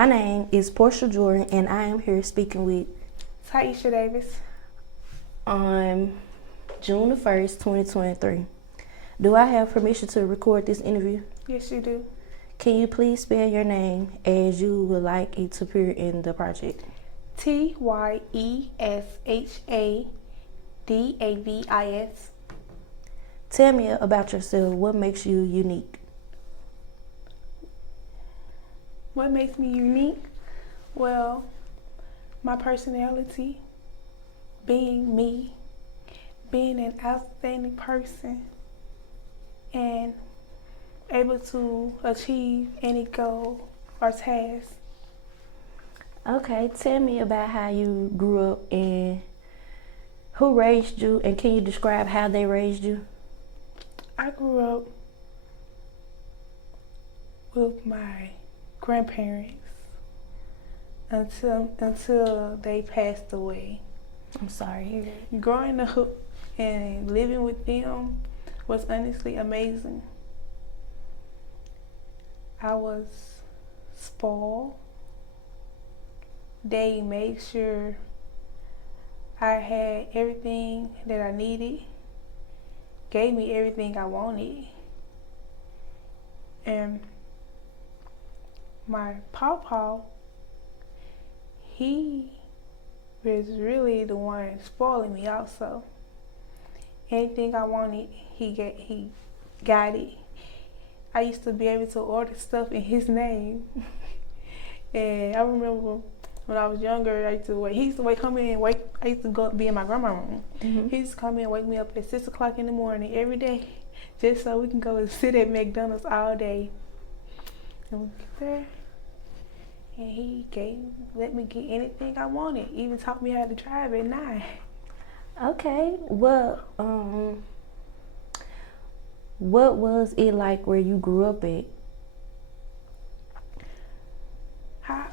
My name is Porshia Jordan, and I am here speaking with Tyesha Davis. on June the 1st, 2023. Do I have permission to record this interview? Yes, you do. Can you please spell your name as you would like it to appear in the project? Tyesha Davis. Tell me about yourself. What makes you unique? What makes me unique? Well, my personality, being me, being an outstanding person, and able to achieve any goal or task. Okay, tell me about how you grew up and who raised you, and can you describe how they raised you? I grew up with my grandparents until they passed away. I'm sorry. Growing up and living with them was honestly amazing. I was spoiled. They made sure I had everything that I needed, gave me everything I wanted. And my pawpaw, he was really the one spoiling me also. Anything I wanted, he got it. I used to be able to order stuff in his name. And I remember when I was younger, I used to wake. He used to come in and wake. I used to go be in my grandma's room. Mm-hmm. He used to come in and wake me up at 6 o'clock in the morning every day, just so we can go and sit at McDonald's all day. And we get there, and he let me get anything I wanted. Even taught me how to drive at 9. Okay, what was it like where you grew up at?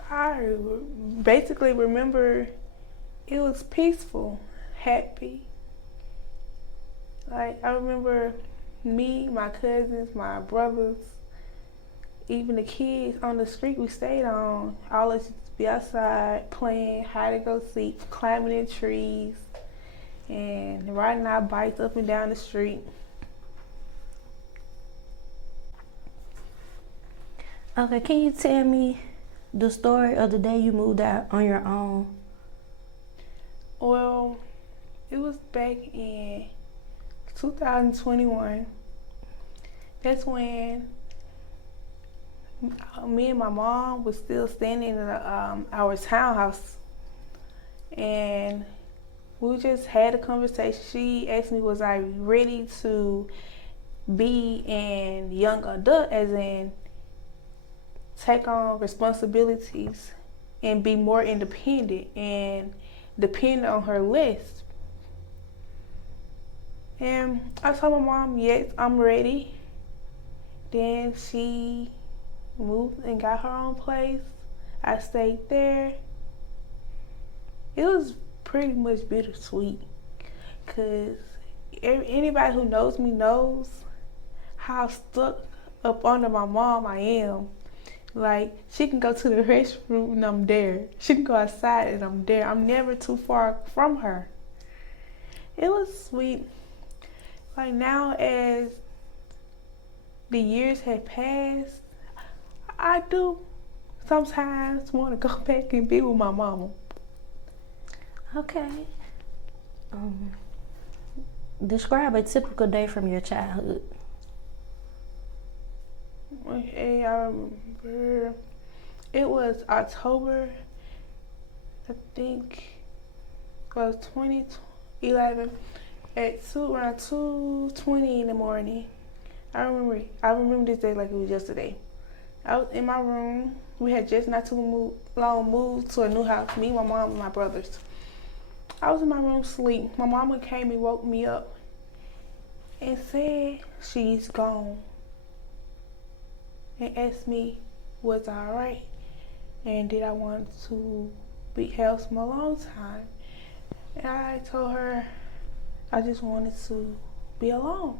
I basically remember it was peaceful, happy. Like, I remember me, my cousins, my brothers, even the kids on the street we stayed on, all of us used to be outside playing hide and go seek, climbing in trees, and riding our bikes up and down the street. Okay, can you tell me the story of the day you moved out on your own? Well, it was back in 2021. That's when me and my mom was still standing in our townhouse, and we just had a conversation. She asked me, was I ready to be an young adult, as in take on responsibilities and be more independent and depend on her less. And I told my mom, yes, I'm ready. Then she moved and got her own place. I stayed there. It was pretty much bittersweet, because anybody who knows me knows how stuck up under my mom I am. Like, she can go to the restroom and I'm there. She can go outside and I'm there. I'm never too far from her. It was sweet. Like, now as the years have passed, I do sometimes want to go back and be with my mama. Okay. Describe a typical day from your childhood. Okay, I remember it was October, I think it was 2011, at around 2:20 in the morning. I remember this day like it was yesterday. I was in my room. We had just not too long moved to a new house, me, my mom, and my brothers. I was in my room asleep. My mama came and woke me up and said she's gone, and asked me was I alright and did I want to be held for a long time. And I told her I just wanted to be alone.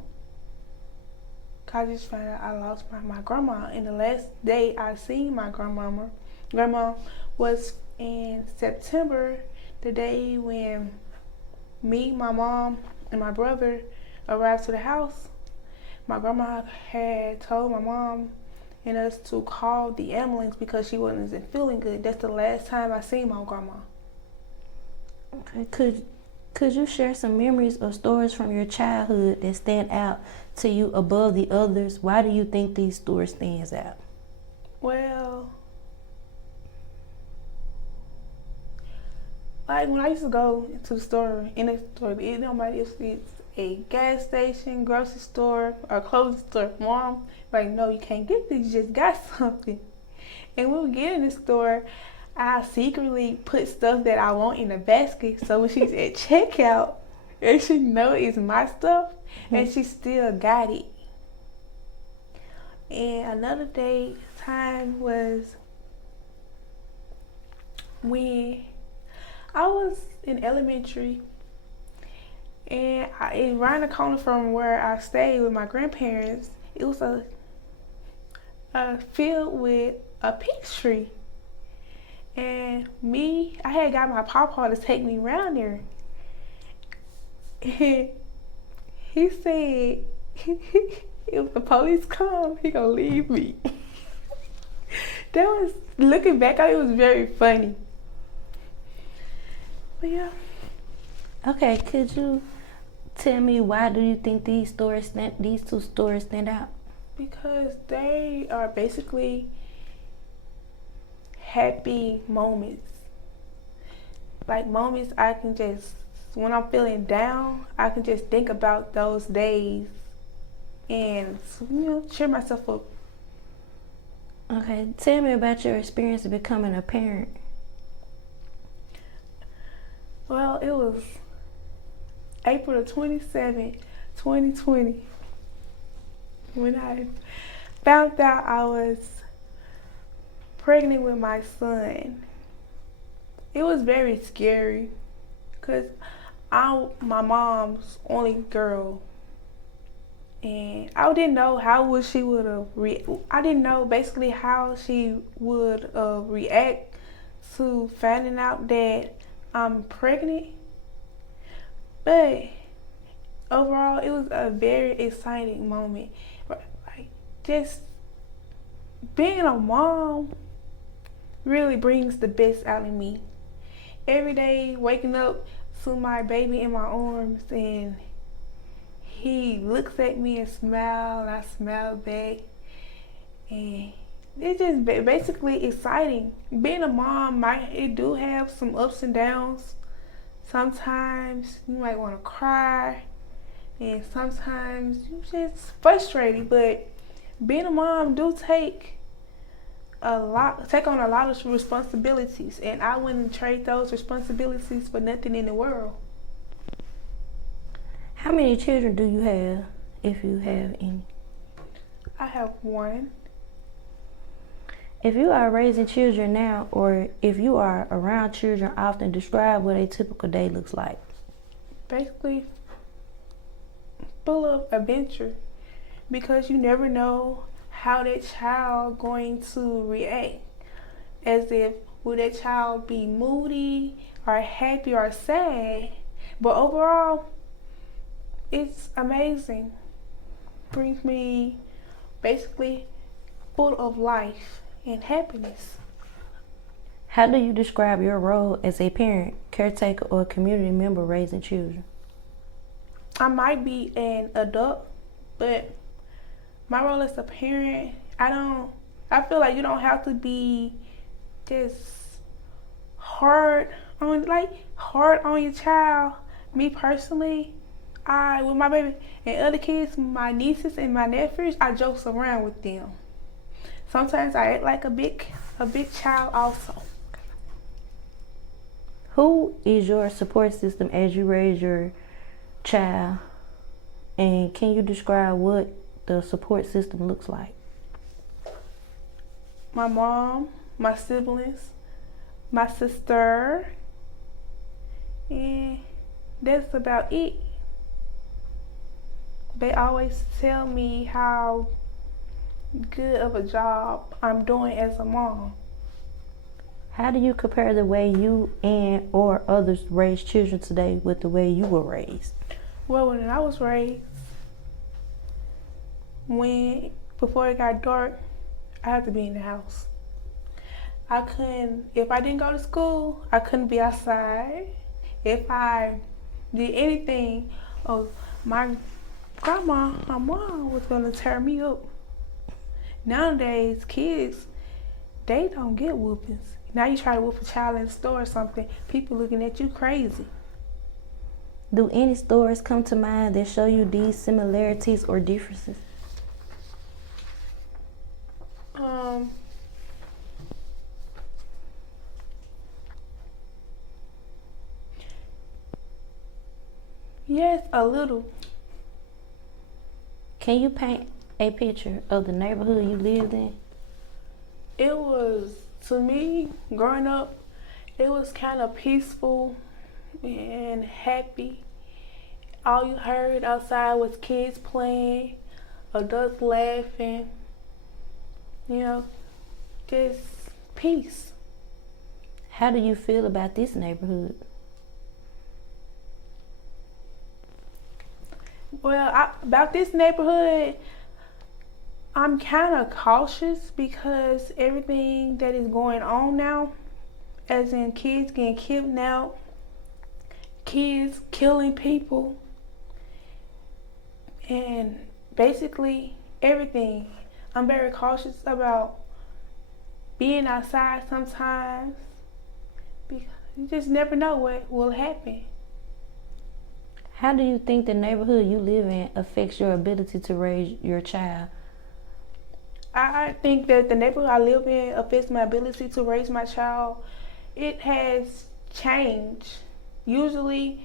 I just found out I lost my grandma. And the last day I seen my grandmama, grandma was in September, the day when me, my mom, and my brother arrived to the house. My grandma had told my mom and us to call the ambulance because she wasn't feeling good. That's the last time I seen my grandma. Okay, could you share some memories or stories from your childhood that stand out to you above the others? Why do you think these stories stands out? Well, like when I used to go to the store, in the store, it don't matter if it's a gas station, grocery store, or clothing store. Mom, like, no, you can't get this. You just got something. And when we get in the store, I secretly put stuff that I want in a basket. So when she's at checkout, and she know it's my stuff, and she still got it. And another time was when I was in elementary, and around the corner from where I stayed with my grandparents, it was a field with a peach tree. And I had got my papa to take me around there. And he said, if the police come, he gonna leave me. That was, looking back on it, was very funny. But yeah. Okay, could you tell me why do you think these two stories stand out? Because they are basically happy moments. Like moments I can just, when I'm feeling down, I can just think about those days and, cheer myself up. Okay, tell me about your experience of becoming a parent. Well, it was April 27th, 2020, when I found out I was pregnant with my son. It was very scary because I'm my mom's only girl, and I didn't know how she would have I didn't know basically how she would react to finding out that I'm pregnant. But overall, it was a very exciting moment. Like, just being a mom really brings the best out of me. Every day, waking up to my baby in my arms, and he looks at me and smiles, and I smile back. And it's just basically exciting. Being a mom, it do have some ups and downs. Sometimes you might want to cry, and sometimes you just frustrated. But being a mom do take on a lot of responsibilities, and I wouldn't trade those responsibilities for nothing in the world. How many children do you have, if you have any? I have one. If you are raising children now, or if you are around children often, describe what a typical day looks like. Basically, full of adventure, because you never know how that child going to react. As if, will that child be moody or happy or sad? But overall, it's amazing. Brings me basically full of life and happiness. How do you describe your role as a parent, caretaker, or community member raising children? I might be an adult, but my role as a parent, I feel like you don't have to be just hard on your child. Me personally, with my baby and other kids, my nieces and my nephews, I joke around with them. Sometimes I act like a big child also. Who is your support system as you raise your child? And can you describe what the support system looks like? My mom, my siblings, my sister, and that's about it. They always tell me how good of a job I'm doing as a mom. How do you compare the way you and or others raise children today with the way you were raised? Well, when I was raised, before it got dark, I had to be in the house. I couldn't, if I didn't go to school, I couldn't be outside. If I did anything, oh, my mom was gonna tear me up. Nowadays, kids, they don't get whoopings. Now you try to whoop a child in the store or something, people looking at you crazy. Do any stories come to mind that show you these similarities or differences? Yes, a little. Can you paint a picture of the neighborhood you lived in? It was, to me, growing up, it was kind of peaceful and happy. All you heard outside was kids playing, adults laughing, just peace. How do you feel about this neighborhood? Well, about this neighborhood, I'm kind of cautious because everything that is going on now, as in kids getting kidnapped, kids killing people, and basically everything. I'm very cautious about being outside sometimes because you just never know what will happen. How do you think the neighborhood you live in affects your ability to raise your child? I think that the neighborhood I live in affects my ability to raise my child. It has changed. Usually,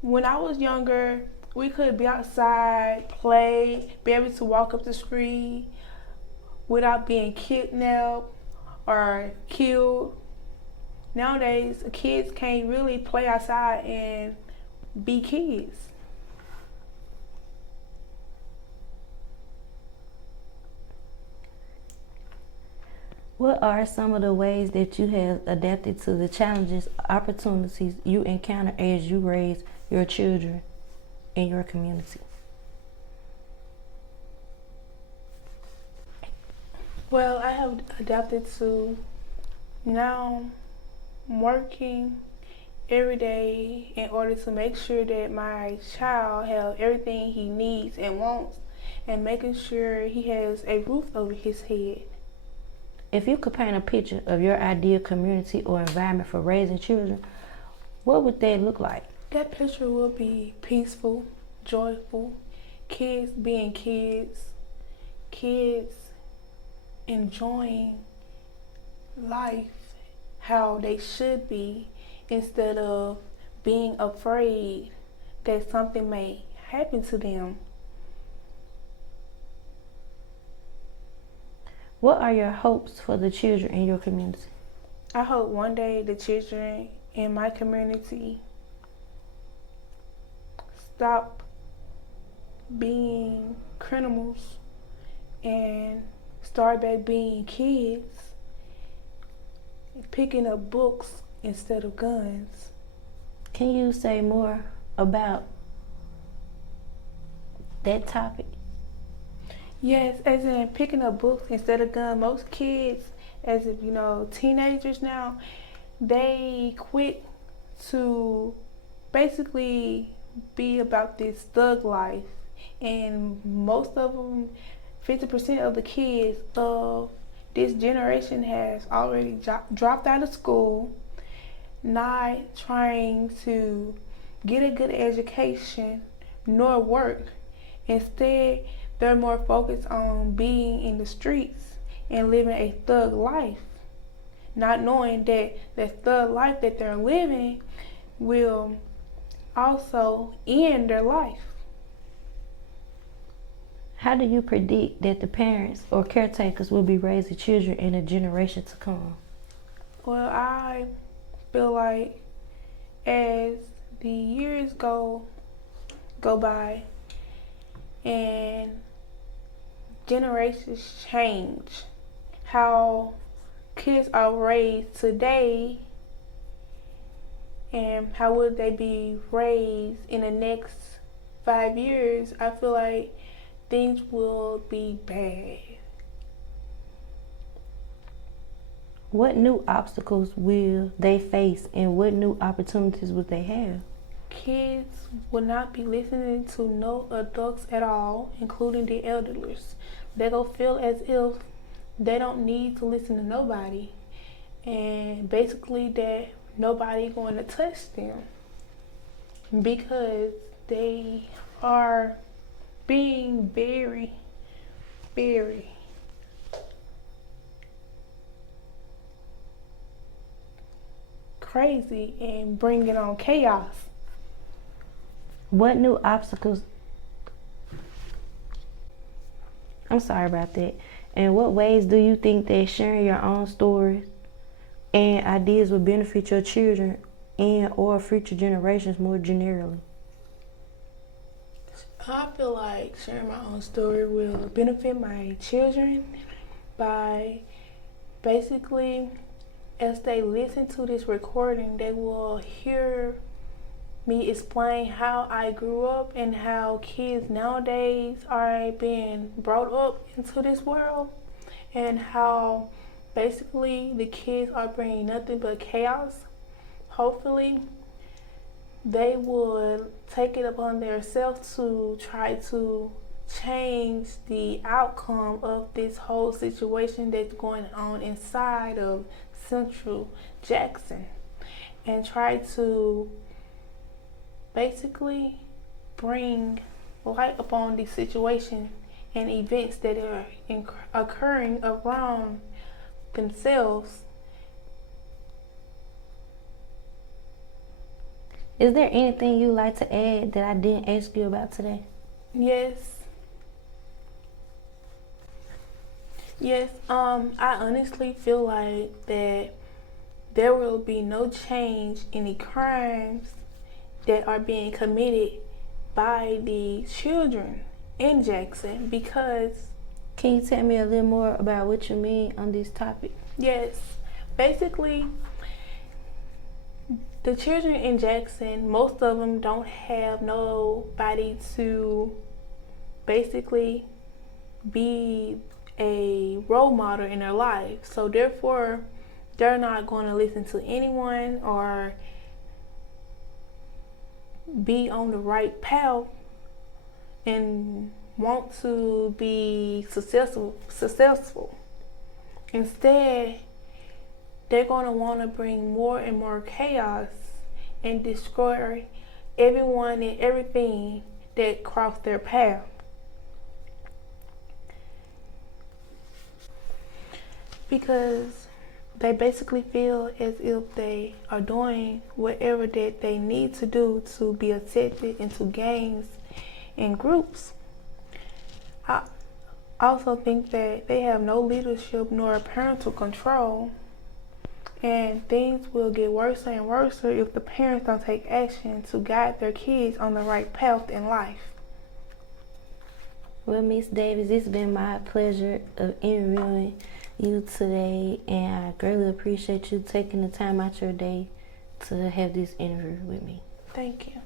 when I was younger, we could be outside, play, be able to walk up the street without being kidnapped or killed. Nowadays, kids can't really play outside and be kids. What are some of the ways that you have adapted to the challenges, opportunities you encounter as you raise your children in your community? Well, I have adapted to now working every day in order to make sure that my child has everything he needs and wants, and making sure he has a roof over his head. If you could paint a picture of your ideal community or environment for raising children, what would that look like? That picture will be peaceful, joyful, kids being kids, kids enjoying life how they should be, instead of being afraid that something may happen to them. What are your hopes for the children in your community? I hope one day the children in my community stop being criminals and start back being kids, picking up books instead of guns. Can you say more about that topic? Yes, as in picking up books instead of guns. Most kids, as if teenagers now, they quit to basically be about this thug life, and most of them, 50% of the kids of this generation has already dropped out of school, not trying to get a good education nor work. Instead, they're more focused on being in the streets and living a thug life, not knowing that the thug life that they're living will also end their life. How do you predict that the parents or caretakers will be raising children in a generation to come? Well, I feel like as the years go by and generations change, how kids are raised today and how would they be raised in the next 5 years, I feel like things will be bad. What new obstacles will they face and what new opportunities would they have? Kids will not be listening to no adults at all, including the elders. They gonna feel as if they don't need to listen to nobody, and basically that nobody going to touch them because they are being very, very crazy and bringing on chaos. What new obstacles? I'm sorry about that. In what ways do you think that sharing your own stories and ideas will benefit your children and or future generations more generally? I feel like sharing my own story will benefit my children by basically, as they listen to this recording, they will hear me explain how I grew up and how kids nowadays are being brought up into this world, and how basically the kids are bringing nothing but chaos. Hopefully they would take it upon themselves to try to change the outcome of this whole situation that's going on inside of Central Jackson, and try to basically bring light upon the situation and events that are occurring around themselves. Is there anything you'd like to add that I didn't ask you about today? Yes. I honestly feel like that there will be no change in the crimes that are being committed by the children in Jackson because... Can you tell me a little more about what you mean on this topic? Yes. Basically, the children in Jackson, most of them don't have nobody to basically be a role model in their life. So therefore, they're not going to listen to anyone or be on the right path and want to be successful. Instead, they're going to want to bring more and more chaos and destroy everyone and everything that cross their path. Because they basically feel as if they are doing whatever that they need to do to be accepted into gangs and groups. I also think that they have no leadership nor parental control, and things will get worse and worse if the parents don't take action to guide their kids on the right path in life. Well, Miss Davis, it's been my pleasure of interviewing you today, and I greatly appreciate you taking the time out your day to have this interview with me. Thank you.